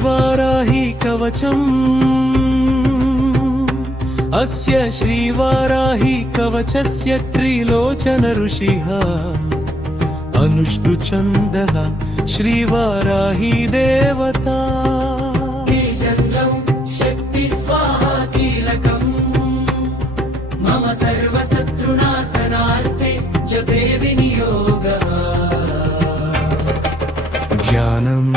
श्रीवाराही कवचम् अस्य श्रीवाराही कवचस्य त्रिलोचन ऋषिः अनुष्टुचन्दः श्रीवाराही देवता शक्ति स्वाहा कीलकम् मम सर्वशत्रुनाशनार्थे जपे विनियोगः ज्ञानम्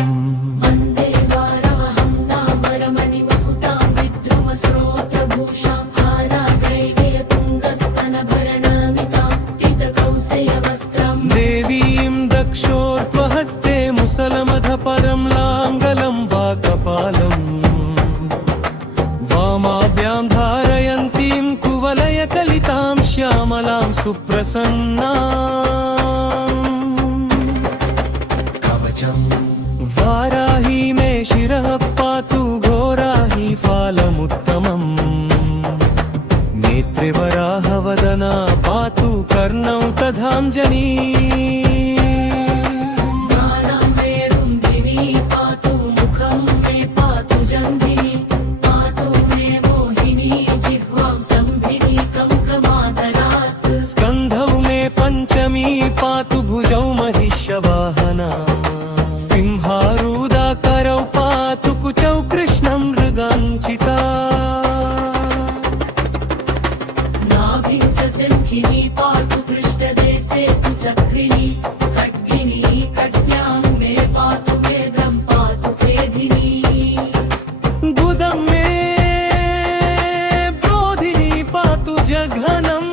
मुसलमधपरं लाङ्गलं वा कपालम् वामाभ्यां धारयन्तीं कुवलयकलितां श्यामलां सुप्रसन्नाम् कवचम् वाराही मे शिरः पातु घोराही फालमुत्तमम् नेत्रे वराहवदना पातु कर्णौ तथाञ्जनी पातु भुजौ महिषवाहना सिंहारूढाकरौ पातु कुचौ कृष्णं मृगाञ्चिता नाभिं च शङ्खिनी पातु पृष्ठदेशे तु चक्रिणी खड्गिनी खड्ग्यां मे पातु वेदं पातु खेदिनी गुदं मे ब्रोधिनी पातु जघनम्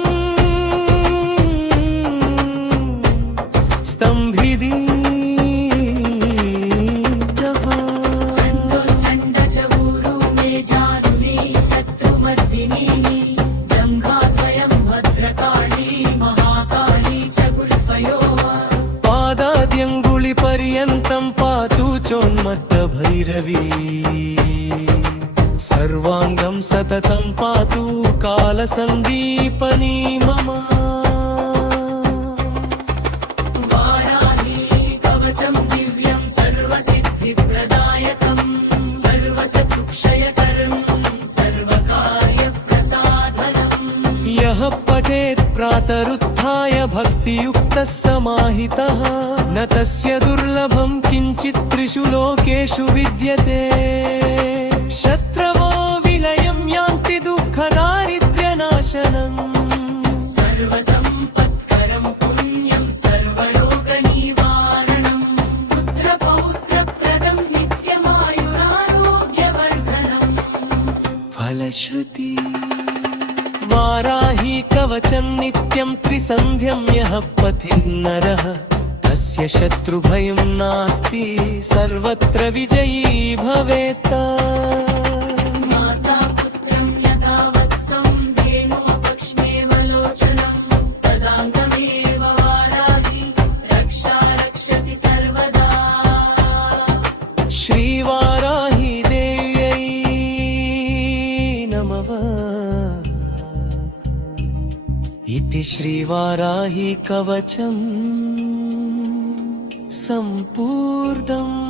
स्तंभिदी चण्डचूरु मे जानुनी शत्रुमर्दिनी जङ्घाद्वयं भद्रकाली महाकाली च गुल्फयोः पादाद्यङ्गुलिपर्यन्तं पातु चोन्मत्तभैरवी सर्वाङ्गं सततं पातु कालसन्दीपनी मम दिव्यं सर्वसिद्धिप्रदायकं सर्वशत्रुक्षयकरं सर्वकार्यप्रसाधनम् यः पठेत् प्रातरुत्थाय भक्तियुक्तः समाहितः न तस्य दुर्लभं किञ्चित् त्रिषु लोकेषु विद्यते शत्रवो विलयं यान्ति दुःखदारिद्र्यनाशनम् सर्वसम्पत्करं पुण्यं सर्वरोगनिवारणं पुत्रपौत्रप्रदं नित्यमायुरारोग्यवर्धनम् फलश्रुति वाराही कवचं नित्यं त्रिसन्ध्यं यः पठेन्नरः तस्य शत्रुभयं नास्ति सर्वत्र विजयी भवेत् श्रीवाराही देव्यै नमः इति श्रीवाराही कवचम् सम्पूर्णम्।